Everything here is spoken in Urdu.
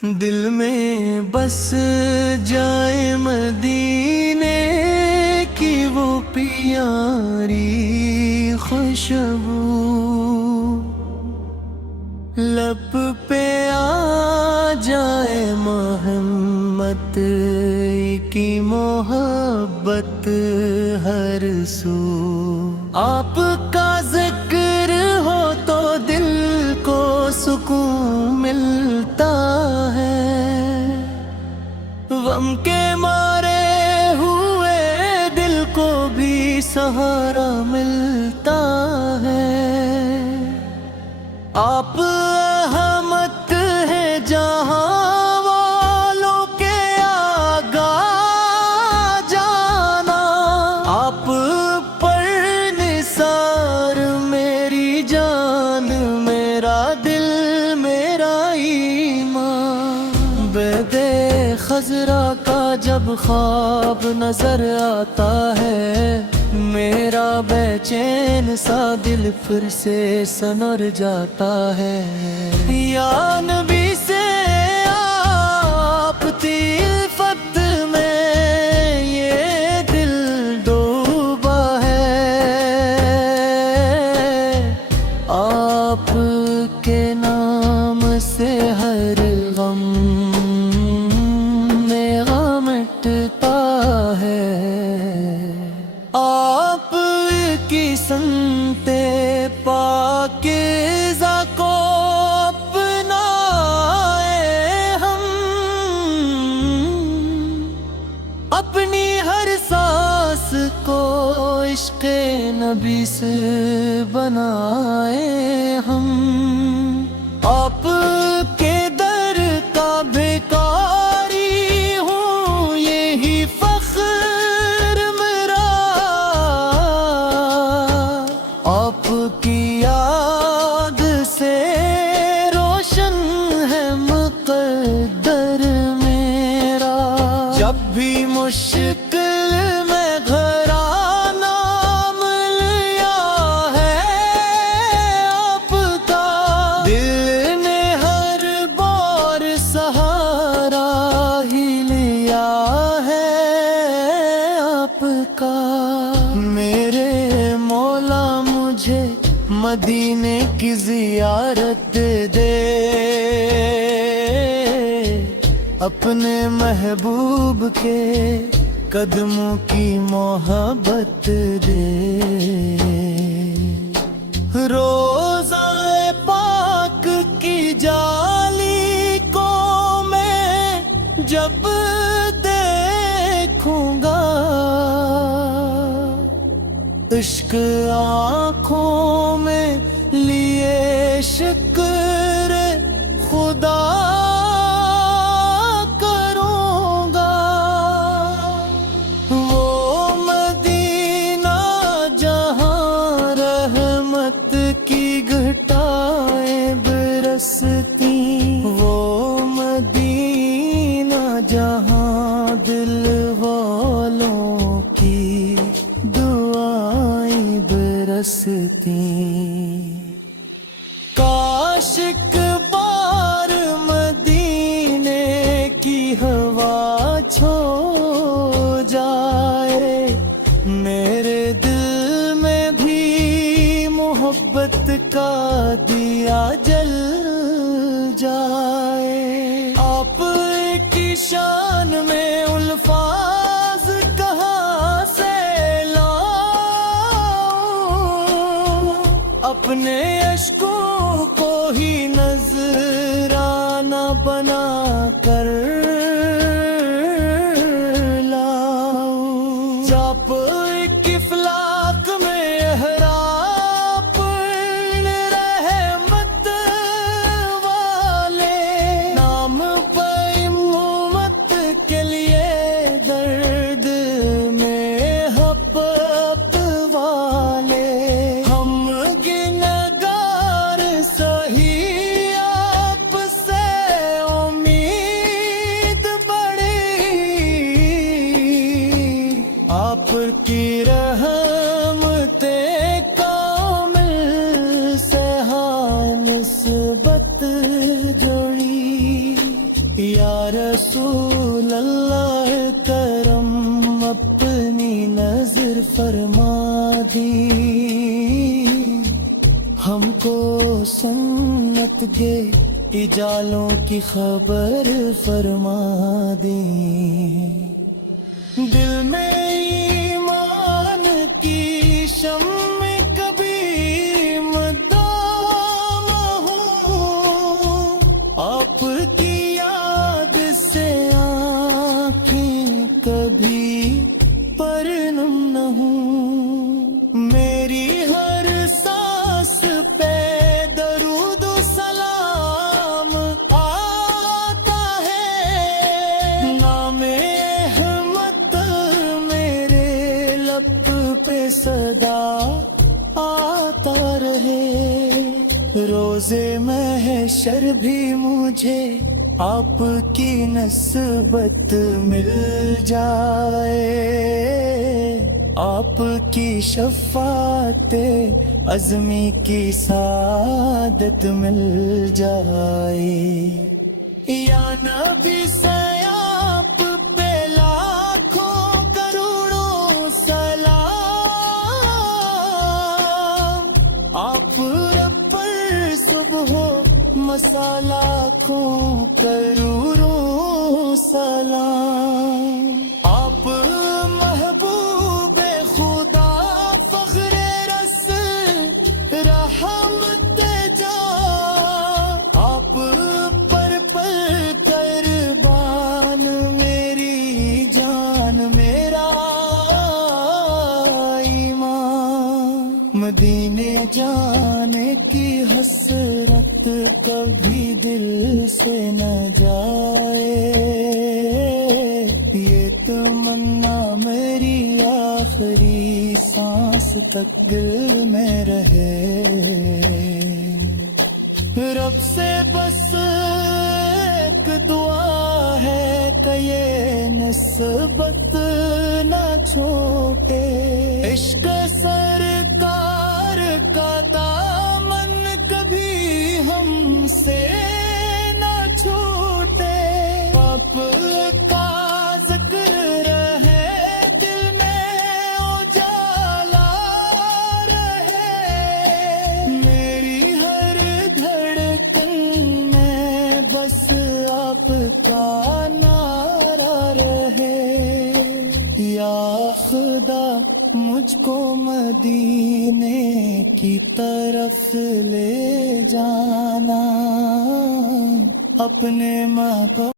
دل میں بس جائے مدینے کی وہ پیاری خوشبو، لب پہ آ جائے محمد کی محبت ہر سو، آپ کا ذکر ہو تو دل کو سکون ملتا ہے، غم کے مارے ہوئے دل کو بھی سہارا ملتا ہے، آپ احمد ہیں جہاں والوں کے آگا جانا، آپ پر نثار میری جان میرا دل میرا ایمان، بید خضرا کا جب خواب نظر آتا ہے، میرا بے چین سا دل پھر سے سنر جاتا ہے، یا نبی سے آپ تھی الفت میں یہ دل ڈوبا ہے، آپ کے نام سے ہر غم میرا مٹتا ہے، آپ کی سنت پاکیزہ کو اپنائے ہم، اپنی ہر سانس کو عشق نبی سے بنائے ہم، آپ کے در کا بھیکاری ہوں یہی فخر میرا، آپ کی یاد سے روشن ہے مقدر میرا، جب بھی مشکل میں گھرانا ملیا ہے آپ کا، دل نے ہر بار سہارا ہی لیا ہے آپ کا، میرے مولا مجھے مدینے کی زیارت دے، اپنے محبوب کے قدموں کی محبت دے، روضہ پاک کی جالی کو میں جب دیکھوں گا، عشق آنکھوں میں لیے شکر خدا کروں گا، وہ مدینہ جہاں رحمت کی گھٹائیں برستی، وہ مدینہ جہاں دل والوں کی دعائیں برستی، کاش ایک بار مدینے کی ہوا چھو جائے، میرے دل میں بھی محبت کا دیا جل جائے، آپ کی شان میں الفاظ کہاں سے اپنے اشکوں کو ہی نذرانہ بنا کر لاؤں، جب ایک افلاق میں احراب رحمت والے، نام پہ امت کے لیے درد میں حبت والے، سہی آپ سے امید یا رسول اللہ کرم اپنی نظر فرما دی، ہم کو سنت کے اجالوں کی خبر فرما دی، دل میں ایمان کی شمع کبھی مدام ہوں، آپ کی یاد سے آنکھیں کبھی پرنم نہ ہوں، میری ہر سانس پہ درود و سلام آتا ہے، نام احمد میرے لب پہ صدا آتا رہے، روزے محشر بھی مجھے آپ کی نسبت مل جائے، آپ کی شفاعت عظمی کی سعادت مل جائے، یا نبی سے آپ پہ لاکھوں کروڑوں سلام، آپ پر صبح مساء لاکھوں کروڑوں سلام، آپ محبوب خدا فخر رس رحمت جا، آپ پر پل قربان میری جان میرا ایمان، مدینے جانے کی حسرت کبھی دل سے نہ جائے، یہ تمنا میری آخری سانس تک دل میں رہے، رب سے بس ایک دعا ہے کہ یہ نسبت نہ چھوٹے، عشق سرکار کا دامن کبھی ہم سے نہ چھوٹے، آپ کا ذکر رہے دل میں اجالا رہے، میری ہر دھڑکن میں بس آپ کا نعرہ رہے، یا خدا مجھ کو مدینے کی طرف لے جانا، اپنے ماں